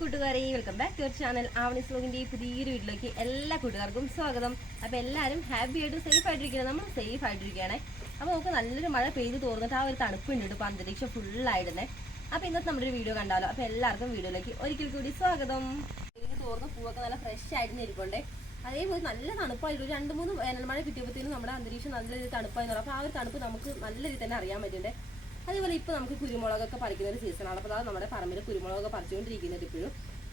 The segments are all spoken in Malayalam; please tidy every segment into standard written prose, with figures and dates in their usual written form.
കൂട്ടുകാരെ, welcome back to our channel. Avani's വ്ലോഗിന്റെ പുതിയൊരു വീട്ടിലേക്ക് എല്ലാ കൂട്ടുകാർക്കും സ്വാഗതം. അപ്പോൾ എല്ലാവരും ഹാപ്പി ആയിട്ട് സേഫ് ആയിട്ടിരിക്കണം. നമ്മൾ സേഫ് ആയിട്ടിരിക്കുകയാണ്. അപ്പോൾ നമുക്ക് നല്ലൊരു മഴ പെയ്ത് തോർന്നിട്ട് ആ ഒരു തണുപ്പുണ്ട്. ഇപ്പോൾ അന്തരീക്ഷം ഫുള്ളായിടുന്നേ. അപ്പോൾ ഇന്നത്തെ നമ്മുടെ ഒരു വീഡിയോ കണ്ടാലോ. അപ്പോൾ എല്ലാവർക്കും വീഡിയോയിലേക്ക് ഒരിക്കൽ കൂടി സ്വാഗതം. പെയ്ത് തോർന്ന് പൂവൊക്കെ നല്ല ഫ്രഷ് ആയിട്ട് ഇരിപ്പുണ്ട്. അതേപോലെ നല്ല തണുപ്പായിട്ട് 2-3 വേനൽമഴ കിട്ടിയപ്പോഴത്തേനും നമ്മുടെ അന്തരീക്ഷം നല്ല രീതിയിൽ തണുപ്പായി. അപ്പോൾ ആ ഒരു തണുപ്പ് നമുക്ക് നല്ല രീതിയിൽ തന്നെ അറിയാൻ പറ്റുന്നുണ്ട്. അതേപോലെ ഇപ്പോൾ നമുക്ക് കുരുമുളകൊക്കെ പറിക്കുന്ന ഒരു സീസണാണ്. അപ്പോൾ നമ്മുടെ പറമ്പിൽ കുരുമുളകൊക്കെ പറിച്ചുകൊണ്ടിരിക്കുന്നത് ഇപ്പോഴും.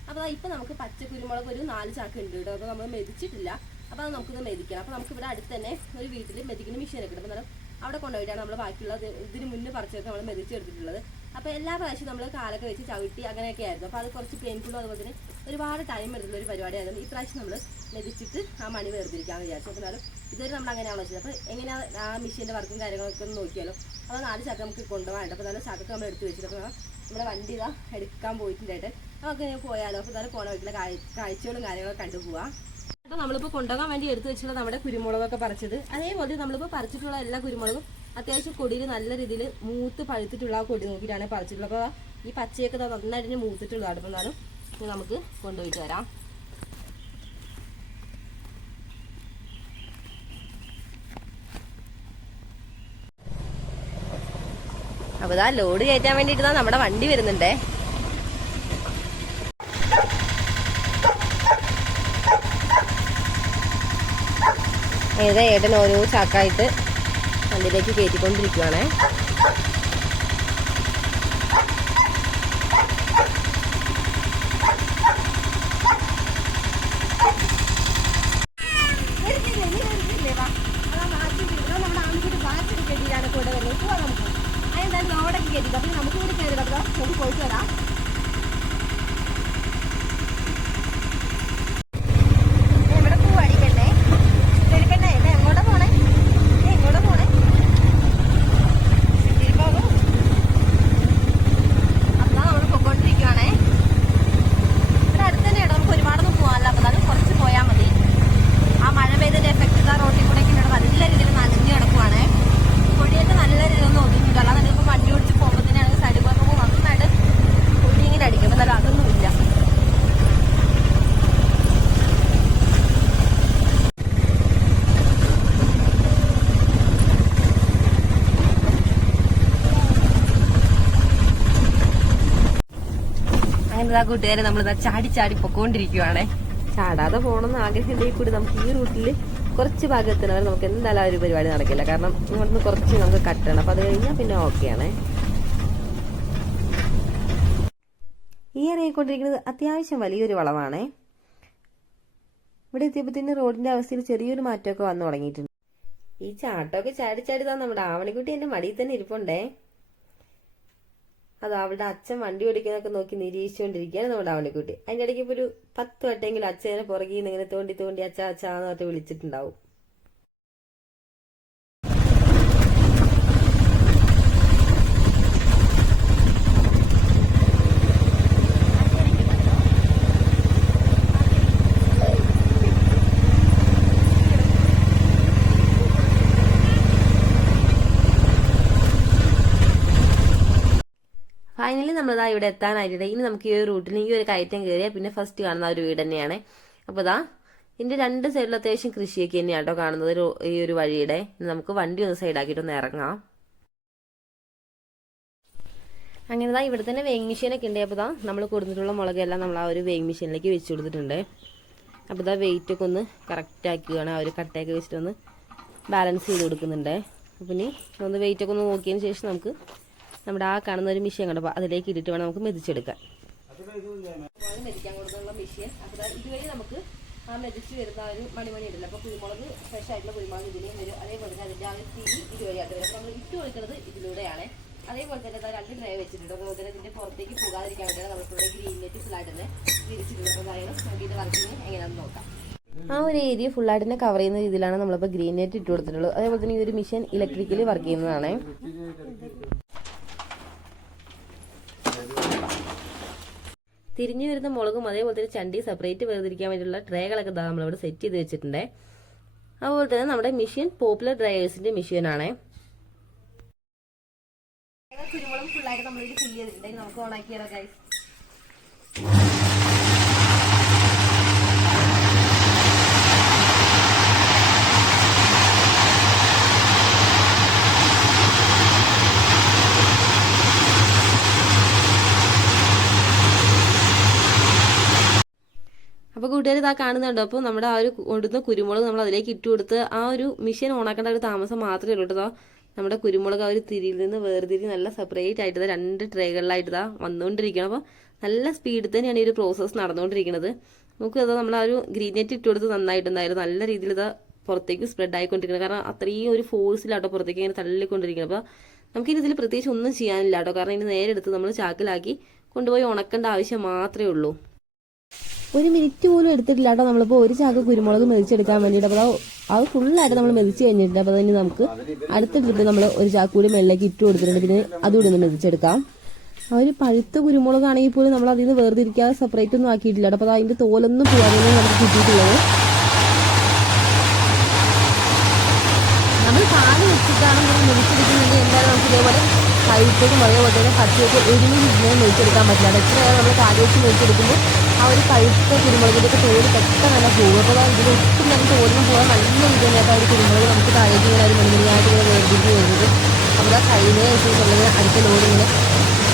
അപ്പോൾ ഇപ്പോൾ നമുക്ക് പച്ച കുരുമുളക് ഒരു 4 ചാക്ക് ഉണ്ട് കേട്ടോ. അപ്പോൾ നമ്മൾ മെതിച്ചിട്ടില്ല. അപ്പോൾ അത് നമുക്കിത് മെതിക്കണം. അപ്പോൾ നമുക്ക് ഇവിടെ അടുത്ത് തന്നെ ഒരു വീട്ടിൽ മെതിക്കുന്ന മെഷീനൊക്കെ ഉണ്ട്. അപ്പോൾ അവിടെ കൊണ്ടുപോയിട്ടാണ് നമ്മൾ ബാക്കിയുള്ളത് ഇതിന് മുന്നേ പറിച്ചൊക്കെ നമ്മൾ മെതിച്ചെടുത്തിട്ടുള്ളത്. അപ്പോൾ എല്ലാ പ്രാവശ്യം നമ്മൾ കാലൊക്കെ വെച്ച് ചവിട്ടി അങ്ങനെയൊക്കെ ആയിരുന്നു. അപ്പോൾ അത് കുറച്ച് പെയിൻഫുള്ളും അതുപോലെ തന്നെ ഒരുപാട് ടൈം എടുത്തുള്ള ഒരു പരിപാടിയായിരുന്നു. ഈ പ്രാവശ്യം നമ്മൾ മെതിച്ചിട്ട് ആ മണി വേർതിരിക്കാമെന്ന് വിചാരിച്ചു. അപ്പോൾ എന്നാലും ഇതുവരെ നമ്മൾ അങ്ങനെയാണോ വെച്ചത്. അപ്പോൾ എങ്ങനെയാണ് ആ മെഷീൻ്റെ വർക്കും കാര്യങ്ങളൊക്കെ ഒന്ന് നോക്കിയാലോ. അപ്പോൾ 4 ചാക്ക് നമുക്ക് കൊണ്ടുപോകാനുണ്ട്. അപ്പോൾ നല്ല ചാക്കൊക്കെ നമ്മൾ എടുത്ത് വെച്ചിട്ട് അപ്പോൾ നമ്മുടെ വണ്ടി ഇതാ എടുക്കാൻ പോയിട്ടുണ്ടായിട്ട് നമുക്ക് പോയാലോ. അപ്പോൾ എന്നാലും പോണ വീട്ടിലെ കാഴ്ചകളും കാര്യങ്ങളൊക്കെ കണ്ടുപോവാം. അപ്പോൾ നമ്മളിപ്പോൾ കൊണ്ടുപോകാൻ വേണ്ടി എടുത്ത് വെച്ചിട്ടുള്ള നമ്മുടെ കുരുമുളകൊക്കെ പറിച്ചത്. അതേപോലെ നമ്മളിപ്പോൾ പറിച്ചിട്ടുള്ള എല്ലാ കുരുമുളകും അത്യാവശ്യം കൊടിയിൽ നല്ല രീതിയിൽ മൂത്ത് പഴുത്തിട്ടുള്ള ആ കൊടി നോക്കിയിട്ടാണ് പറിച്ചിട്ടുള്ളത്. അപ്പോൾ ഈ പച്ചയൊക്കെ നന്നായിട്ട് മൂത്തിട്ടുള്ളതാണ്. അപ്പോൾ എന്നാലും നമുക്ക് കൊണ്ടുപോയിട്ട് വരാം. അപ്പോൾ ഇതാ ലോഡ് കയറ്റാൻ വേണ്ടിയിട്ട് നമ്മുടെ വണ്ടി വരുന്നുണ്ടേ. ഏട്ടൻ ഓരോ ചാക്കായിട്ട് വണ്ടിയിലേക്ക് കയറ്റിക്കൊണ്ടിരിക്കുവാണേ. കയറ്റിയാണ് കൂടെ വരുന്നത്. പോവാം നമുക്ക്. അതെന്തായാലും ലോഡൊക്കെ കയറ്റിക്കാം. അപ്പം നമുക്ക് കൂടി കയറി നമുക്ക് പോയിട്ട് വരാം. ആ കൂട്ടുകാരെ നമ്മളിതാ ചാടി പൊക്കോണ്ടിരിക്കുവാണേ. ചാടാതെ പോകണമെന്ന് ആഗ്രഹമുണ്ടെങ്കിൽ കൂടി നമുക്ക് ഈ റൂട്ടിൽ കുറച്ച് ഭാഗത്തിന് നമുക്ക് എന്തായാലും ആ ഒരു പരിപാടി നടക്കില്ല. കാരണം ഇങ്ങോട്ട് കുറച്ച് നമുക്ക് കട്ടണം. അപ്പൊ അത് കഴിഞ്ഞാൽ പിന്നെ ഓക്കെയാണേ. ഈ ഇറങ്ങിക്കൊണ്ടിരിക്കുന്നത് അത്യാവശ്യം വലിയൊരു വളമാണേ. ഇവിടെ എത്തിയപ്പോഴത്തേന് റോഡിന്റെ അവസ്ഥയിൽ ചെറിയൊരു മാറ്റമൊക്കെ വന്നു തുടങ്ങിയിട്ടുണ്ട്. ഈ ചാട്ടമൊക്കെ ചാടി നമ്മുടെ ആവണിക്കുട്ടി എന്റെ മടിയിൽ തന്നെ ഇരിപ്പുണ്ടേ. അത് അവളുടെ അച്ഛൻ വണ്ടി ഓടിക്കുന്നതൊക്കെ നോക്കി നിരീക്ഷിച്ചുകൊണ്ടിരിക്കുകയാണ് നമ്മുടെ ആവണിക്കുട്ടി. അതിൻ്റെ ഇടയ്ക്ക് ഇപ്പോൾ ഒരു 10 വട്ടെങ്കിലും അച്ഛനെ പുറകിൽ നിന്ന് ഇങ്ങനെ തോണ്ടി അച്ഛാന്ന് പറഞ്ഞിട്ട് വിളിച്ചിട്ടുണ്ടാവും. ഫൈനലി നമ്മളിതാ ഇവിടെ എത്താനായിട്ടുണ്ട്. ഇനി നമുക്ക് ഈ ഒരു റൂട്ടിന് ഈ ഒരു കയറ്റം കയറിയാൽ പിന്നെ ഫസ്റ്റ് കാണുന്ന ഒരു വീട് തന്നെയാണ്. അപ്പോൾ ഇതാ ഇതിന്റെ 2 സൈഡിലും അത്യാവശ്യം കൃഷിയൊക്കെ തന്നെയാണ് കേട്ടോ കാണുന്നത് ഈ ഒരു വഴിയുടെ. നമുക്ക് വണ്ടി ഒന്ന് സൈഡാക്കിയിട്ടൊന്ന് ഇറങ്ങാം. അങ്ങനെ ഇതാ ഇവിടെ തന്നെ വെയിങ് മെഷീനൊക്കെ ഉണ്ട്. അപ്പോൾ ഇതാ നമ്മൾ കൊടുത്തിട്ടുള്ള മുളകെല്ലാം നമ്മൾ ആ ഒരു വെയിങ് മെഷീനിലേക്ക് വെച്ച് കൊടുത്തിട്ടുണ്ട്. അപ്പോൾ ഇതാ വെയിറ്റ് ഒക്കെ ഒന്ന് കറക്റ്റ് ആക്കുകയാണ്. ആ ഒരു കട്ടയൊക്കെ വെച്ചിട്ടൊന്ന് ബാലൻസ് ചെയ്ത് കൊടുക്കുന്നുണ്ട്. അപ്പം ഇനി ഒന്ന് വെയിറ്റ് ഒക്കെ ഒന്ന് നോക്കിയതിന് ശേഷം നമുക്ക് നമ്മുടെ ആ കാണുന്ന ഒരു മെഷീൻ കണ്ടപ്പോൾ അതിലേക്ക് ഇട്ടിട്ട് വേണം നമുക്ക് മെതിച്ചെടുക്കാൻ. മെതിക്കാൻ കൊടുക്കുന്ന മെഷീൻ. അപ്പോൾ ഇതുവഴി നമുക്ക് ആ മെതിച്ച് വരുന്ന ഒരു മണി ഇടില്ല. അപ്പോൾ കുരുമുളക് ഫ്രഷ് ആയിട്ടുള്ള കുരുമുളക് ഇതിലേയും വരും. അതേപോലെ തന്നെ അതിൻ്റെ ആ ഒരു തിരി ഇതുവഴിയായിട്ട് വരും. അപ്പോൾ നമ്മൾ ഇട്ട് കൊടുക്കുന്നത് ഇതിലൂടെയാണ്. അതേപോലെ തന്നെ 2 ട്രേ വെച്ചിട്ടുണ്ട്. അതുപോലെ തന്നെ ഇതിൻ്റെ പുറത്തേക്ക് പോകാതിരിക്കാൻ വേണ്ടിയാണ് നമ്മളിവിടെ ഗ്രീൻ നെറ്റ് ഫുള്ളായിട്ട് തന്നെ തിരിച്ചിട്ടുണ്ട്. അപ്പോൾ അതായത് നമുക്ക് ഇത് വർക്കിങ് എങ്ങനെയാണെന്ന് നോക്കാം. ആ ഒരു ഏരിയ ഫുള്ളായിട്ട് തന്നെ കവർ ചെയ്യുന്ന രീതിയിലാണ് നമ്മളിപ്പോൾ ഗ്രീൻ നെറ്റ് ഇട്ട് കൊടുത്തിട്ടുള്ളത്. അതേപോലെ തന്നെ ഈ ഒരു മെഷീൻ ഇലക്ട്രിക്കലി വർക്ക് ചെയ്യുന്നതാണ്. തിരിഞ്ഞു വരുന്ന മുളകും അതേപോലെ തന്നെ ചണ്ടി സെപ്പറേറ്റ് വേർതിരിക്കാൻ വേണ്ടിയുള്ള ട്രേകളൊക്കെ നമ്മളിവിടെ സെറ്റ് ചെയ്ത് വെച്ചിട്ടുണ്ട്. അതുപോലെ തന്നെ നമ്മുടെ മെഷീൻ പോപ്പുലർ ഡ്രൈവേഴ്സിന്റെ മെഷീനാണ്. കുരുമുളക് ഫുള്ളായിട്ട് നമ്മളിത് ഫില്ല് ചെയ്തിട്ടുണ്ടെങ്കിൽ നമുക്ക് ഓണാക്കിയാലോ ഗൈസ്. അപ്പോൾ കൂട്ടുകാർ ഇതാ കാണുന്നുണ്ടോ. അപ്പോൾ നമ്മുടെ ആ ഒരു കൊണ്ടുവന്ന കുരുമുളക് നമ്മൾ അതിലേക്ക് ഇട്ട് കൊടുത്ത് ആ ഒരു മെഷീൻ ഓണാക്കേണ്ട ഒരു താമസം മാത്രമേ ഉള്ളൂ കേട്ടോ. നമ്മുടെ കുരുമുളക് ആ ഒരു തിരിയിൽ നിന്ന് വേർതിരി നല്ല സെപ്പറേറ്റ് ആയിട്ട് 2 ട്രേകളിലായിട്ട് ഇതാ വന്നുകൊണ്ടിരിക്കണം. അപ്പോൾ നല്ല സ്പീഡിൽ തന്നെയാണ് ഈ ഒരു പ്രോസസ്സ് നടന്നുകൊണ്ടിരിക്കുന്നത്. നമുക്ക് അത് നമ്മൾ ആ ഒരു ഗ്രീൻ നെറ്റ് ഇട്ട് കൊടുത്ത് നന്നായിട്ടുണ്ടായിരുന്നു. നല്ല രീതിയിൽ ഇതാ പുറത്തേക്ക് സ്പ്രെഡ് ആയിക്കൊണ്ടിരിക്കുന്നത്. കാരണം അത്രയും ഒരു ഫോഴ്സിലാട്ടോ പുറത്തേക്ക് ഇങ്ങനെ തള്ളിക്കൊണ്ടിരിക്കുന്നത്. അപ്പോൾ നമുക്കിനി ഇതിൽ പ്രത്യേകിച്ച് ഒന്നും ചെയ്യാനില്ല കേട്ടോ. കാരണം ഇനി നേരെ എടുത്ത് നമ്മൾ ചാക്കിലാക്കി കൊണ്ടുപോയി ഉണക്കേണ്ട ആവശ്യം മാത്രമേ ഉള്ളൂ. 1 മിനിറ്റ് പോലും എടുത്തിട്ടില്ല കേട്ടോ നമ്മളിപ്പോൾ ഒരു ചാക്ക് കുരുമുളക് മെതിച്ചെടുക്കാൻ വേണ്ടിയിട്ട്. അപ്പോൾ അത് ഫുള്ളായിട്ട് നമ്മൾ മെതിച്ച് കഴിഞ്ഞിട്ടുണ്ട്. അപ്പോൾ തന്നെ നമുക്ക് അടുത്ത ട്രിപ്പ് നമ്മൾ ഒരു ചാക്ക് കൂടി വെള്ളേക്ക് ഇട്ട് കൊടുത്തിട്ടുണ്ട്. പിന്നെ അതുകൂടി ഒന്ന് മെതിച്ചെടുക്കാം. ആ ഒരു പഴുത്ത കുരുമുളകാണെങ്കിൽ പോലും നമ്മൾ അതിൽ നിന്ന് വേർതിരിക്കാതെ സെപ്പറേറ്റ് ഒന്നും ആക്കിയിട്ടില്ല. അപ്പോൾ അതിൻ്റെ തോലൊന്നും പോകാതെ നമുക്ക് കിട്ടിയിട്ടുള്ളത്. നമ്മൾ പാല് വെച്ചിട്ടാണ് നമ്മൾ മെതിച്ചെടുക്കുന്നുണ്ടെങ്കിൽ എന്തായാലും നമുക്ക് ഇതേപോലെ പഴുത്തതും അതേപോലെ തന്നെ പച്ചയൊക്കെ ഒരുമിച്ച് ഇങ്ങനെ മെതിച്ചെടുക്കാൻ പറ്റില്ല. എത്രയാണ് നമ്മൾ പാല് വെച്ച് മെതിച്ചെടുക്കുമ്പോൾ ആ ഒരു പഴുത്ത കുരുമുളകിൻ്റെ ഒക്കെ തോല് പെട്ടെന്ന് തന്നെ പോകും. അപ്പോൾ ഇതിലൊട്ടും നമുക്ക് തോലിനും പോകാൻ നല്ല രീതിയിലായിട്ട് ആ ഒരു കുരുമുളക് നമുക്ക് താഴേക്ക് ഇങ്ങനെ ഒരു മണിമണിയായിട്ട് ഇങ്ങനെ വേർതിരിച്ച് വരുന്നത്. നമ്മുടെ കയ്യിനനുസരിച്ചുള്ളത് അടുത്ത ലോഡ് ഇങ്ങനെ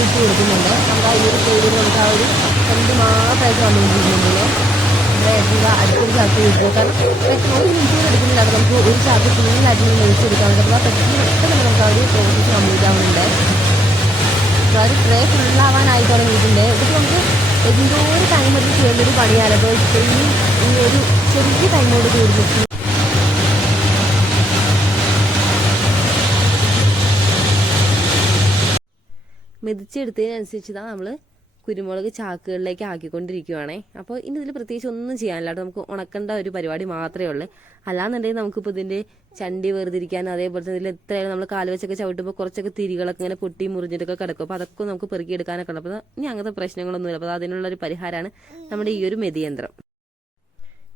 ഇട്ട് കൊടുക്കുന്നുണ്ട്. നമ്മുടെ ഈ ഒരു സൈഡിൽ നമുക്ക് ആ ഒരു രണ്ട് മാത്രമായിട്ട് വന്നുകൊണ്ടിരിക്കുന്നുണ്ടല്ലോ. നമ്മുടെ അടുത്തൊരു ചാക്ക് കിട്ടുക. കാരണം പെട്ടെന്ന് മിനിറ്റ് എടുക്കുന്നില്ല. നമുക്ക് ഒരു ചാക്ക് ഫുള്ളായിട്ട് മെതിച്ചെടുക്കാൻ പറ്റും. അപ്പോൾ പെട്ടെന്ന് നമുക്ക് ആ ഒരു പ്രോസസ്സ് കംപ്ലീറ്റ് ആവുന്നുണ്ട്. അപ്പോൾ ആ ഒരു ട്രേ ഫുള്ളാവാനായി തുടങ്ങിയിട്ടുണ്ട്. ഇതിപ്പോൾ നമുക്ക് എന്തോരം ടൈം എടുത്ത് ചെയ്യേണ്ടൊരു പണിയാണ്. അപ്പോൾ ഈ ഒരു ചെറിയ ടൈമോട് തീർന്നു. മെതിച്ചെടുത്തതിനനുസരിച്ച് നമ്മൾ കുരുമുളക് ചാക്കുകളിലേക്ക് ആക്കിക്കൊണ്ടിരിക്കുകയാണേ. അപ്പോൾ ഇനി ഇതിൽ പ്രത്യേകിച്ച് ഒന്നും ചെയ്യാനില്ല. നമുക്ക് ഉണക്കേണ്ട ഒരു പരിപാടി മാത്രമേ ഉള്ളൂ. അല്ലാന്നുണ്ടെങ്കിൽ നമുക്കിപ്പോൾ ഇതിൻ്റെ ചണ്ടി വേർതിരിക്കാനും അതേപോലെ തന്നെ ഇതിൽ എത്രയായാലും നമ്മൾ കാല് വെച്ചൊക്കെ ചവിട്ടുമ്പോൾ കുറച്ചൊക്കെ തിരികളൊക്കെ ഇങ്ങനെ പൊട്ടി മുറിഞ്ഞിട്ടൊക്കെ കിടക്കും. അപ്പോൾ അതൊക്കെ നമുക്ക് പെറുക്കിയെടുക്കാനൊക്കെ ഉണ്ട്. അപ്പോൾ ഇനി അങ്ങനത്തെ പ്രശ്നങ്ങളൊന്നുമില്ല. അപ്പോൾ അതിനുള്ളൊരു പരിഹാരമാണ് നമ്മുടെ ഈ ഒരു മെതിയന്ത്രം.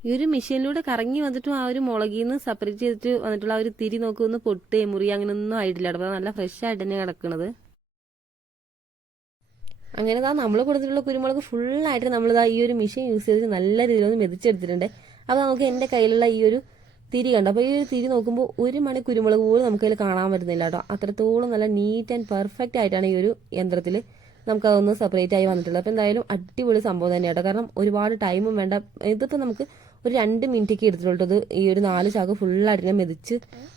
ഈ ഒരു മെഷീനിലൂടെ കറങ്ങി വന്നിട്ടും ആ ഒരു മുളകിൽ നിന്ന് സെപ്പറേറ്റ് ചെയ്തിട്ട് വന്നിട്ടുള്ള ആ ഒരു തിരി നോക്കൊന്ന് പൊട്ടേ മുറി അങ്ങനെയൊന്നും ആയിട്ടില്ല. അപ്പോൾ നല്ല ഫ്രഷ് ആയിട്ട് തന്നെ കിടക്കുന്നത്. അങ്ങനെ നമ്മൾ കൊടുത്തിട്ടുള്ള കുരുമുളക് ഫുള്ളായിട്ട് നമ്മളിതാ ഈ ഒരു മെഷീൻ യൂസ് ചെയ്തിട്ട് നല്ല രീതിയിലൊന്ന് മെതിച്ചെടുത്തിട്ടുണ്ട്. അപ്പോൾ നമുക്ക് എൻ്റെ കയ്യിലുള്ള ഈ ഒരു തിരി കണ്ടു. അപ്പോൾ ഈ ഒരു തിരി നോക്കുമ്പോൾ 1 മണി കുരുമുളക് പോലും നമുക്കതിൽ കാണാൻ പറ്റുന്നില്ല കേട്ടോ. അത്രത്തോളം നല്ല നീറ്റ് ആൻഡ് പെർഫെക്റ്റ് ആയിട്ടാണ് ഈ ഒരു യന്ത്രത്തിൽ നമുക്കതൊന്ന് സെപ്പറേറ്റ് ആയി വന്നിട്ടുള്ളത്. അപ്പോൾ എന്തായാലും അടിപൊളി സംഭവം തന്നെ കേട്ടോ. കാരണം ഒരുപാട് ടൈമും വേണ്ട. ഇതിപ്പോൾ നമുക്ക് ഒരു 2 മിനിറ്റൊക്കെ എടുത്തിട്ടുള്ളത് ഈ ഒരു 4 ചാക്ക് ഫുള്ളായിട്ട് മെതിച്ച്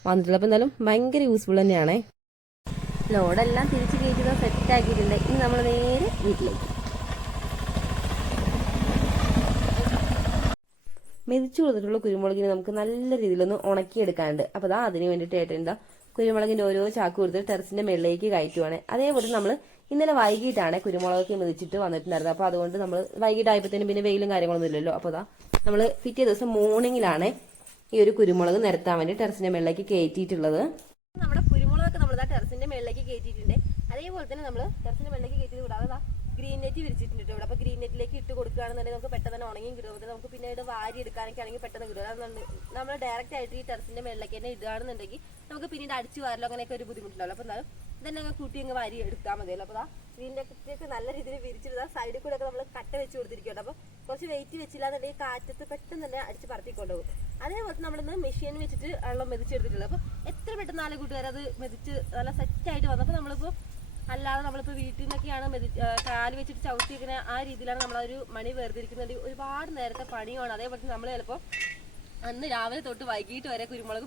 വന്നിട്ടുള്ളത്. അപ്പോൾ എന്തായാലും ഭയങ്കര യൂസ്ഫുൾ തന്നെയാണേ. ലോഡെല്ലാം തിരിച്ച് കയറ്റി സെറ്റ് ആക്കിയിട്ടുണ്ട്. ഇനി നമ്മൾ നേരെ വീട്ടിലേക്ക് മെതിച്ചു കൊടുത്തിട്ടുള്ള കുരുമുളകിനെ നമുക്ക് നല്ല രീതിയിലൊന്ന് ഉണക്കിയെടുക്കാനുണ്ട്. അപ്പോൾ അതിന് വേണ്ടിയിട്ട് ഏട്ടൻ്റെ കുരുമുളകിൻ്റെ ഓരോ ചാക്ക് കൊടുത്തിട്ട് ടെറസിൻ്റെ മുകളിലേക്ക് കയറ്റുവാണ്. അതേപോലെ നമ്മൾ ഇന്നലെ വൈകിട്ടാണ് കുരുമുളകൊക്കെ മെതിച്ചിട്ട് വന്നിട്ടുണ്ടായിരുന്നത്. അപ്പോൾ അതുകൊണ്ട് നമ്മൾ വൈകിട്ടായപ്പോഴത്തേനും പിന്നെ വെയിലും കാര്യങ്ങളൊന്നും ഇല്ലല്ലോ. അപ്പോൾ നമ്മൾ പിറ്റേ ദിവസം മോർണിംഗിലാണ് ഈ ഒരു കുരുമുളക് നിരത്താൻ വേണ്ടി ടെറസിൻ്റെ മുകളിലേക്ക് കയറ്റിയിട്ടുള്ളത്. നമ്മുടെ കുരുമുളകൊക്കെ നമ്മൾ ടെറസിന്റെ മുകളിലേക്ക് കയറ്റിയിട്ടുണ്ട്. അതേപോലെ തന്നെ നമ്മൾ ടെറസിന്റെ മുകളിലേക്ക് കയറ്റിയത് കൂടാതെ ഗ്രീൻ നെറ്റ് വിരിച്ചിട്ടുണ്ട് ഇവിടെ. അപ്പോൾ ഗ്രീൻ നെറ്റിലേക്ക് ഇട്ട് കൊടുക്കുകയാണെന്നുണ്ടെങ്കിൽ നമുക്ക് പെട്ടെന്ന് തന്നെ ഉണങ്ങിയും കിട്ടും. നമുക്ക് പിന്നീട് വാരി എടുക്കാനൊക്കെ ആണെങ്കിൽ പെട്ടെന്ന് കിട്ടും. അതാണ് നമ്മൾ ഡയറക്റ്റ് ആയിട്ട് ഈ ടെറസിന്റെ മുകളിലേക്ക് തന്നെ ഇടുകയാണെന്നുണ്ടെങ്കിൽ നമുക്ക് പിന്നീട് അടിച്ചു വാരലോ അങ്ങനെയൊക്കെ ഒരു ബുദ്ധിമുട്ടുണ്ടാവും. അപ്പോൾ എന്തായാലും ഇതന്നെ അങ്ങ് കൂട്ടി അങ്ങ് വാരി എടുത്താൽ മതിയല്ലോ. അപ്പോൾ ഗ്രീൻ നെറ്റൊക്കെ നല്ല രീതിയിൽ വിരിച്ചിട്ട് സൈഡിൽ കൂടെ ഒക്കെ നമ്മൾ കട്ട വെച്ച് കൊടുത്തിരിക്കുകയാണ്. അപ്പോൾ കുറച്ച് വെയിറ്റ് വെച്ചില്ല എന്നുണ്ടെങ്കിൽ കാറ്റത്ത് പെട്ടെന്ന് തന്നെ അടിച്ച് പറത്തിക്കൊണ്ടുപോകും. അതേപോലെ നമ്മളിന്ന് മെഷീൻ വെച്ചിട്ട് വെള്ളം മെതിച്ചെടുത്തിട്ടുള്ളത്. അപ്പോൾ എത്ര പെട്ടെന്ന് 4 കൂട്ടുകാർ അത് മെതിച്ച് നല്ല സെറ്റായിട്ട് വന്നപ്പോൾ നമ്മളിപ്പോൾ അല്ലാതെ നമ്മളിപ്പോൾ വീട്ടിൽ നിന്നൊക്കെയാണ് കാല് വെച്ചിട്ട് ചവിട്ടിയിരിക്കുന്ന ആ രീതിയിലാണ് നമ്മളൊരു മണി വേർതിരിക്കുന്നത്. ഒരുപാട് നേരത്തെ പണിയാണ്. അതേപോലെ നമ്മൾ ചിലപ്പോൾ അന്ന് രാവിലെ തൊട്ട് വൈകിട്ട് വരെ കുരുമുളക്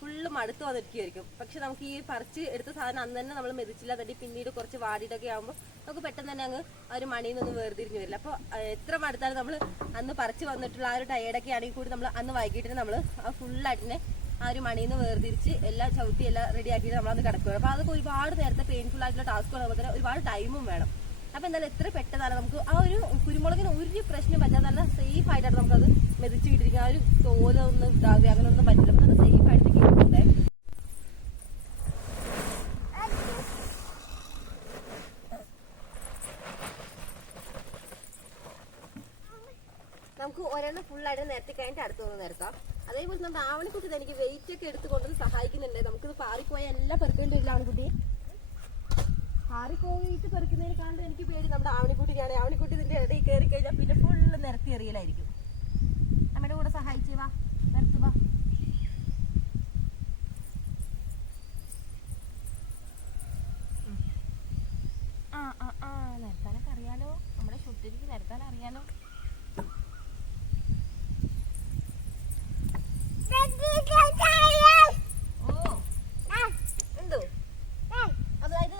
ഫുള്ള് മടുത്ത് വന്നിരിക്കുമായിരിക്കും. പക്ഷെ നമുക്ക് ഈ പറിച്ച് എടുത്ത സാധനം അന്ന് തന്നെ നമ്മൾ മെതിച്ചില്ല തട്ടി പിന്നീട് കുറച്ച് വാടിയിട്ടൊക്കെ ആകുമ്പോൾ നമുക്ക് പെട്ടെന്ന് തന്നെ അങ്ങ് ആ ഒരു മണിയിൽ നിന്നൊന്നും വേർതിരിഞ്ഞു വരില്ല. അപ്പോൾ എത്ര മടുത്താലും നമ്മൾ അന്ന് പറിച്ച് വന്നിട്ടുള്ള ആ ഒരു ടയേർഡൊക്കെ ആണെങ്കിൽ കൂടി നമ്മൾ അന്ന് വൈകിട്ട് നമ്മൾ ആ ഫുള്ളായിട്ടിനെ ആ ഒരു മണിയിൽ നിന്ന് വേർതിരിച്ച് എല്ലാം ചവിട്ടി എല്ലാം റെഡി ആക്കിയിട്ട് നമ്മളന്ന് കിടക്കുകയാണ്. അപ്പോൾ അതൊക്കെ ഒരുപാട് നേരത്തെ പെയിൻഫുൾ ആയിട്ടുള്ള ടാസ്ക് ആകുമ്പോൾ തന്നെ ഒരുപാട് ടൈമും വേണം. അപ്പോൾ എന്തായാലും എത്ര പെട്ടെന്നാണ് നമുക്ക് ആ ഒരു കുരുമുളകിന് ഒരു പ്രശ്നം പറ്റാതെ നല്ല സേഫ് ആയിട്ടാണ് നമുക്കത് മെതിച്ച് കിട്ടിയിരിക്കുക. ആ ഒരു തോലൊന്നും ഇതാകുക അങ്ങനെ ഒന്നും പറ്റില്ല. അപ്പോൾ നല്ല സേഫ് ആയിട്ട് കിട്ടുന്നുണ്ട്. നമുക്ക് ഒരെണ്ണം ഫുള്ളായിട്ട് നിരത്തി കഴിഞ്ഞിട്ട് അടുത്തൊന്ന് നിരത്താം. അതേപോലെ നമ്മുടെ ആവണിക്കുട്ടി എനിക്ക് വെയിറ്റ് ഒക്കെ എടുത്ത് കൊണ്ടുവന്ന് സഹായിക്കുന്നുണ്ട്. നമുക്കിത് പാറിപ്പോയ എല്ലാം പെറുക്കേണ്ടി വരില്ല. ആവണിക്കുട്ടി ആറി പോയിട്ട് പെറുക്കുന്നതിനെക്കാളും എനിക്ക് പേടി നമ്മുടെ ആവണിക്കുട്ടിക്കാണ്. ആവണിക്കുട്ടി ഇതിന്റെ ഇടയിൽ കയറി കഴിഞ്ഞാൽ പിന്നെ ഫുള്ള് നിരത്തി എറിയലായിരിക്കും. നമ്മുടെ കൂടെ സഹായിച്ചേ വാ, നിരത്തു വാ. നിരത്താനൊക്കെ അറിയാലോ, നമ്മുടെ ഷുട്ടിക്ക് നിരത്താൻ അറിയാലോ.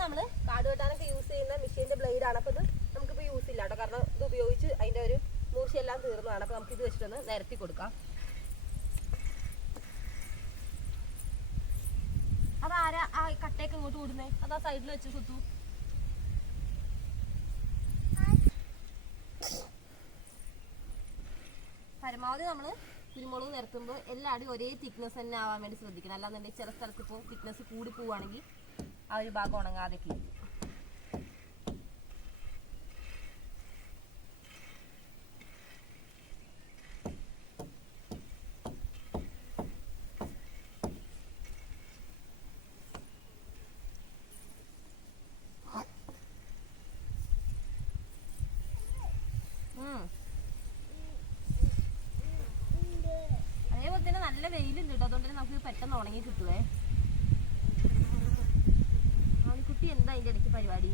നമ്മള് കാട് വെട്ടാനൊക്കെ യൂസ് ചെയ്യുന്ന മെഷീന്റെ ബ്ലേഡ് ആണ്. അപ്പൊ ഇത് നമുക്കിപ്പോ യൂസ് ഇല്ല കേട്ടോ, കാരണം ഇത് ഉപയോഗിച്ച് അതിന്റെ ഒരു മൂർച്ചയെല്ലാം തീർന്നതാണ്. അപ്പൊ നമുക്ക് ഇത് വെച്ചിട്ടൊന്ന് നിരത്തി കൊടുക്കാം. അതാരാ ആ കട്ടയൊക്കെ ഇങ്ങോട്ട് ഓടുന്നേ? അതാ സൈഡിൽ വെച്ച് സുത്തു. പരമാവധി നമ്മള് കുരുമുളക് നിരത്തുമ്പോൾ എല്ലാവരും ഒരേ തിക്നെസ് തന്നെ ആവാൻ വേണ്ടി ശ്രദ്ധിക്കണം. അല്ലാന്നുണ്ടെങ്കിൽ ചില സ്ഥലത്ത് ഇപ്പോൾ തിക്നെസ് കൂടി പോവുകയാണെങ്കിൽ ആ ഒരു ഭാഗം ഉണങ്ങാതെയൊക്കെ ഇരിക്കും. അതേപോലെ തന്നെ നല്ല വെയിലുണ്ട് കേട്ടോ, അതുകൊണ്ട് തന്നെ നമുക്ക് പെട്ടെന്ന് ഉണങ്ങി കിട്ടുവേ. കുട്ടി എന്താ അതിന്റെ ഇടയ്ക്ക് പരിപാടി?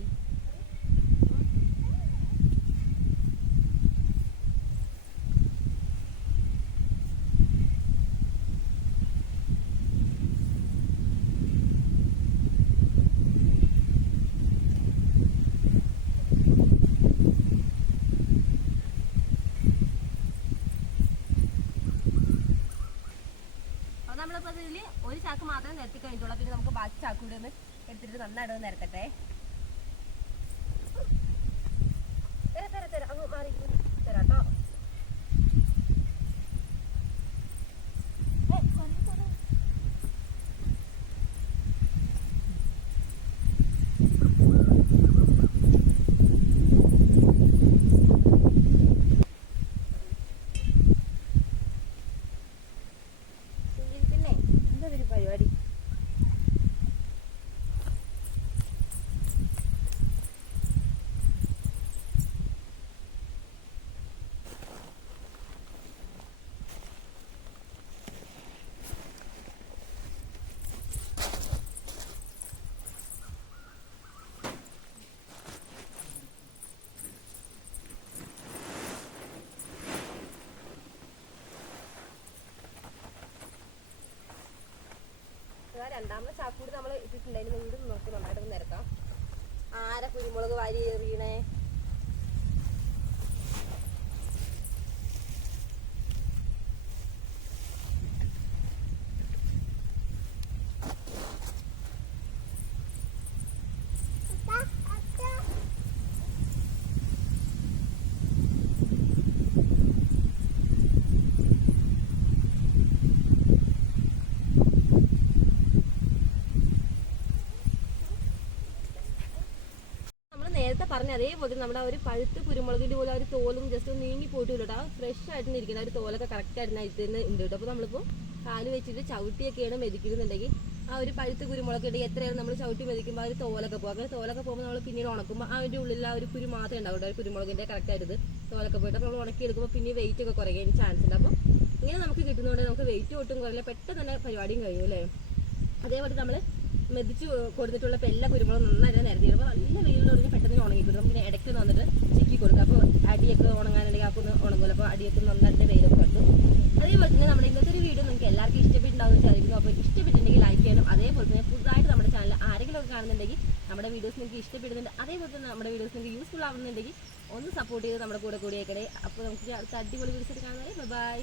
നമ്മളിപ്പോ ഇതില് ഒരു ചാക്ക് മാത്രമേ നിരത്തി കഴിഞ്ഞിട്ടുള്ളൂ. പിന്നെ നമുക്ക് ബാക്കി ചാക്ക് കൂടെ ഒന്ന് എടുത്തിട്ട് നന്നായിട്ട് നിരത്തട്ടെ. അങ്ങ് മാറി തരാട്ടോ. പരിപാടി രണ്ടാമത്തെ ചാക്കൂടി നമ്മൾ ഇട്ടിട്ടുണ്ടായിരുന്നു. വീണ്ടും നോക്കി നന്നായിട്ട് നിരക്കാം. ആരെ കുരുമുളക് വാരി എറിയണേ? നേരത്തെ പറഞ്ഞ അതേപോലെ നമ്മുടെ ഒരു പഴുത്ത് കുരുമുളകിന്റെ പോലെ ഒരു തോലും ജസ്റ്റ് നീങ്ങി പോയിട്ട് കേട്ടോ, ഫ്രഷ് ആയിട്ട് ഇരിക്കുന്ന ഒരു തോലൊക്കെ കറക്റ്റ് ആയിട്ട് അതിന് ഉണ്ട് കേട്ടോ. അപ്പോൾ നമ്മളിപ്പോൾ കാല് വെച്ചിട്ട് ചവിട്ടിയൊക്കെയാണ് മെതിക്കുന്നുണ്ടെങ്കിൽ ആ ഒരു പഴുത്ത് കുരുമുളക് ഉണ്ടെങ്കിൽ എത്രയാണ് നമ്മൾ ചവിട്ടി മെതിക്കുമ്പോൾ ആ ഒരു തോലൊക്കെ പോകും. അങ്ങനെ തോലൊക്കെ പോകുമ്പോൾ നമ്മൾ പിന്നീട് ഉണക്കുമ്പോൾ അതിൻ്റെ ഉള്ളിൽ ആ ഒരു കുരു മാത്രമേ ഉണ്ടാവും, ഒരു കുരുമുളകിന്റെ കറക്റ്റ് ആയിട്ട് തോലൊക്കെ പോയിട്ട് അപ്പോൾ നമ്മൾ ഉണക്കി എടുക്കുമ്പോൾ പിന്നെ വെയിറ്റ് ഒക്കെ കുറയാൻ ചാൻസ് ഉണ്ട്. അപ്പോൾ ഇങ്ങനെ നമുക്ക് കിട്ടുന്നതുകൊണ്ട് നമുക്ക് വെയിറ്റ് ഒട്ടും കുറയില്ല, പെട്ടെന്ന് തന്നെ പരിപാടിയും കഴിയും അല്ലേ. അതേപോലെ നമ്മൾ മെതിച്ച് കൊടുത്തിട്ടുള്ള എല്ലാ കുരുമുളകും നന്നായിട്ട് നിരത്തി അപ്പോൾ നല്ല വെയിലുണ്ടെങ്കിൽ പെട്ടെന്ന് ഉണങ്ങി കിട്ടും. നമുക്ക് ഇടയ്ക്ക് വന്നിട്ട് ചിക്കി കൊടുക്കുക. അപ്പോൾ അടിയൊക്കെ ഉണങ്ങാനുണ്ടെങ്കിൽ അപ്പോൾ ഉണങ്ങുമല്ലോ, അപ്പോൾ അടിയൊക്കെ നന്നായിട്ട് വെയിലൊക്കെ കിട്ടും. അതേപോലെ തന്നെ നമ്മുടെ ഇന്നത്തെ ഒരു വീഡിയോ നിങ്ങൾക്ക് എല്ലാവർക്കും ഇഷ്ടപ്പെട്ടുണ്ടാവുമെന്ന് വിചാരിക്കുന്നു. അപ്പോൾ ഇഷ്ടപ്പെട്ടിട്ടുണ്ടെങ്കിൽ ലൈക്ക് ചെയ്യണം. അതേപോലെ തന്നെ പുതുതായിട്ട് നമ്മുടെ ചാനൽ ആരെങ്കിലും ഒക്കെ കാണുന്നുണ്ടെങ്കിൽ നമ്മുടെ വീഡിയോസ് നിങ്ങൾക്ക് ഇഷ്ടപ്പെടുന്നുണ്ട്, അതേപോലെ തന്നെ നമ്മുടെ വീഡിയോസ് നിങ്ങൾക്ക് യൂസ്ഫുൾ ആവുന്നുണ്ടെങ്കിൽ ഒന്ന് സപ്പോർട്ട് ചെയ്ത് നമ്മുടെ കൂടെ കൂടിയേക്കണേ. അപ്പോൾ നമുക്ക് അടുത്ത അടിപൊളി വീഡിയോസ് കാണുന്നത്. ബൈ.